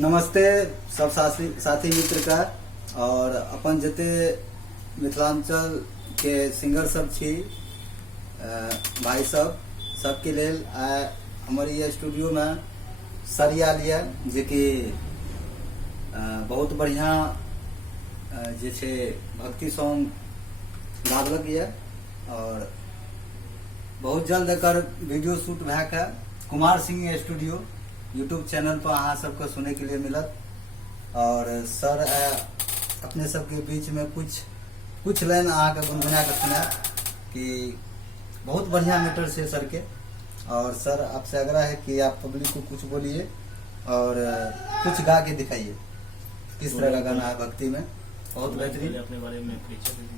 नमस्ते सब साथी मित्र का और अपन जते मिथिलांचल के सिंगर सब छी भाई सब सबके लेल हमारे ये स्टूडियो में सरिया लिया जे कि बहुत बढ़िया जे छे भक्ति सॉन्ग गावलक ये और बहुत जल्द एकर वीडियो शूट भए के Kumar Singh studio YouTube channel पर अहाँ सबके सुने के लिए मिलत। और सर अपने सबके बीच में कुछ लाइन अहाँ के गुनगुना के सुना कि बहुत बढ़िया मैटर से सर के। और सर आपसे आग्रह है कि आप पब्लिक को कुछ बोलिए और कुछ गा के दिखाइए किस तरह का गाना है भक्ति में। बहुत बेहतरीन। अपने बारे में परिचय बोलिए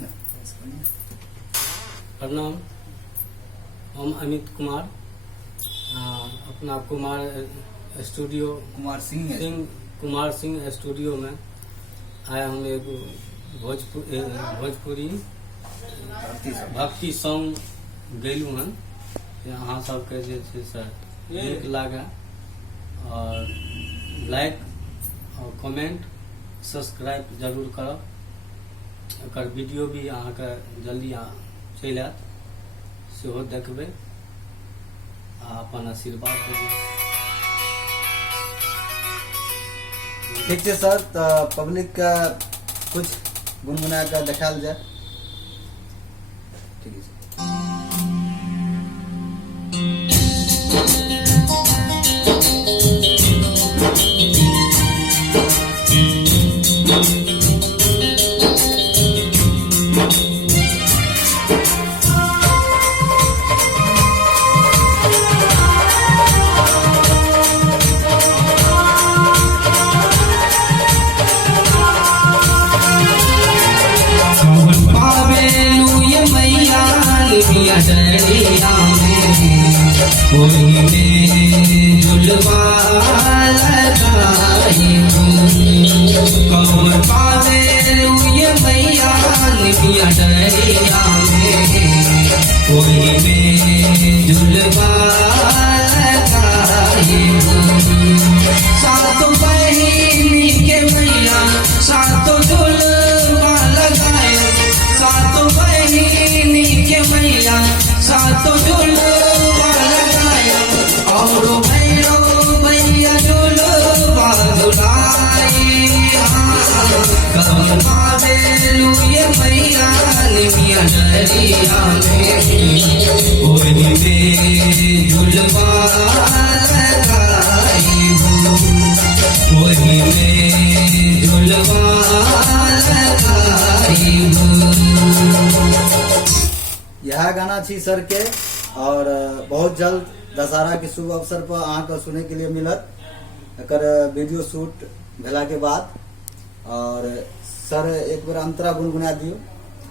ना। प्रणाम, हम अमित कुमार अपना कुमार सिंह स्टूडियो में आया हूँ। एक भोजपुरी भक्ति सॉन्ग गैलू हैं। अहाँ सबके जे छै से नीक लागे और लाइक और कमेंट सब्सक्राइब जरूर करब। एकर वीडियो भी अहाँ के जल्दी चलि आयत, सेहो देखबै आ अपन आशीर्वाद देबै। ठीक है सर, तो पब्लिक का कुछ गुनगुना कर दिखाल जाए। ठीक है डरिया में झुलवा लगाई कौन पावे ये मैया निपिया डरिया में झुलवा लगाई। सातों बहिनी के मैया सातों झुलवा लगाए। सातों बहिनी के मैया सातों झुलवा लगाया और भैया झुलवा झुलाए। कौन पावेलू ये मैया निमिया डरिया में ओही में झुलवा लगाई। ओही में झुलवा लगाई। यह गाना छी सर के और बहुत जल्द दशहरा के शुभ अवसर पर अहाँ के सुने के लिए मिलत एकर वीडियो शूट भेला के बाद। और सर एक बार अंतरा गुनगुना दियो,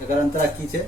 एकर अंतरा की छे।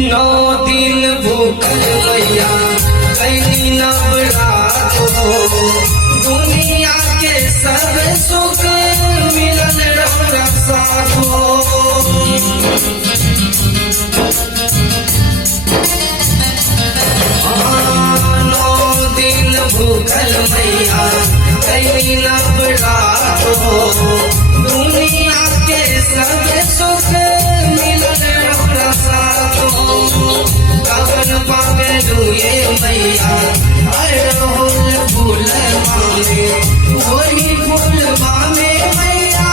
नौ दिन भूखल मैया कैली नवरात हो। दुनिया के सब सुख मिलन रौरा साथ हो। नौ दिन भूखल मैया कैली नवरात हो। दुनिया के सब सुख मिलन रौरा साथ हो। कवन पावे दुए मैया मैया अड़हुल फूलवा में वही फूलवा में मैया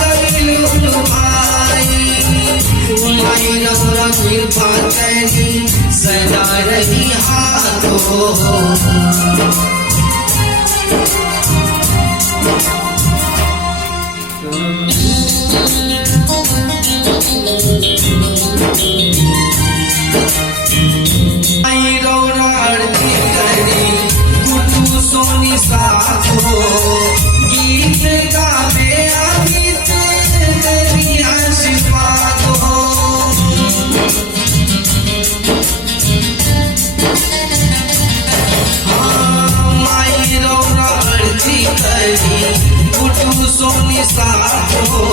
गइलू भाई माई रौरा कृपा करी सदा रही हाथों आई रौरा आरती करी गुड्डू सोनी साथ हो गीत गावे अमित करी आशीर्वाद हो माई रौरा आरती करी गुड्डू सोनी साथ हो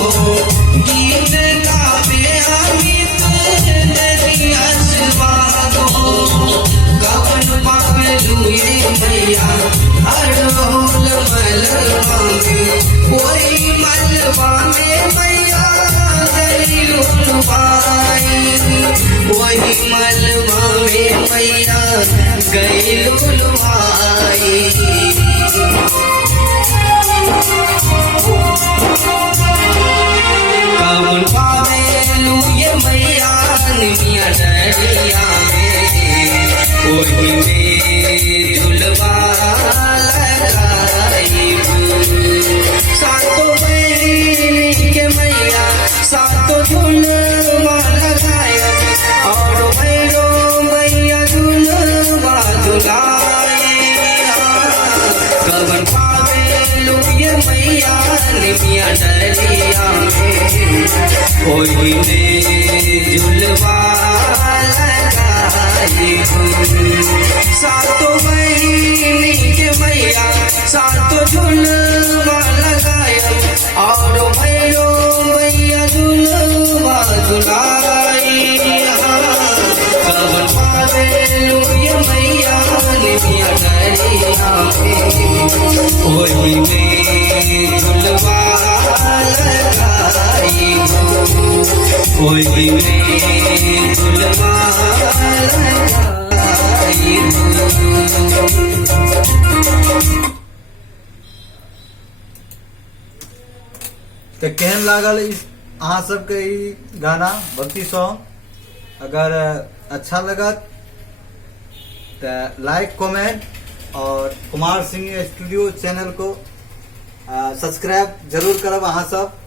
गीत गावे अमित करी आशीर्वाद हो गवन पकड़ुए मैया अड़हुल मलबा में कोई मलबा में मैया गइलू भाई वही मलबा में मैया गइलू भाई कवन पावेलू ये मैया निमिया डरिया में ओही में झुलवा लगाईब सातो बहनी के मैया सातो झुलवा लगायब और भैरो मैया झुलवा झुलाए कवन पावेलू ये मैया निमिया डरिया में ओही में झुलवा लगाईब सातो बहनी के मैया सातो झुलवा लगायब और भैरो मैया झुलवा झुलाई कवन पावेलू ये मैया निमिया डरिया में ओही में झुलवा लगाईब ओही में झुलवा तो केहन लागल अहाँ सबके ई गाना भक्ति सॉन्ग अगर अच्छा लगत तो लाइक कमेंट और कुमार सिंह स्टूडियो चैनल को सब्सक्राइब जरूर करब अहाँ सब।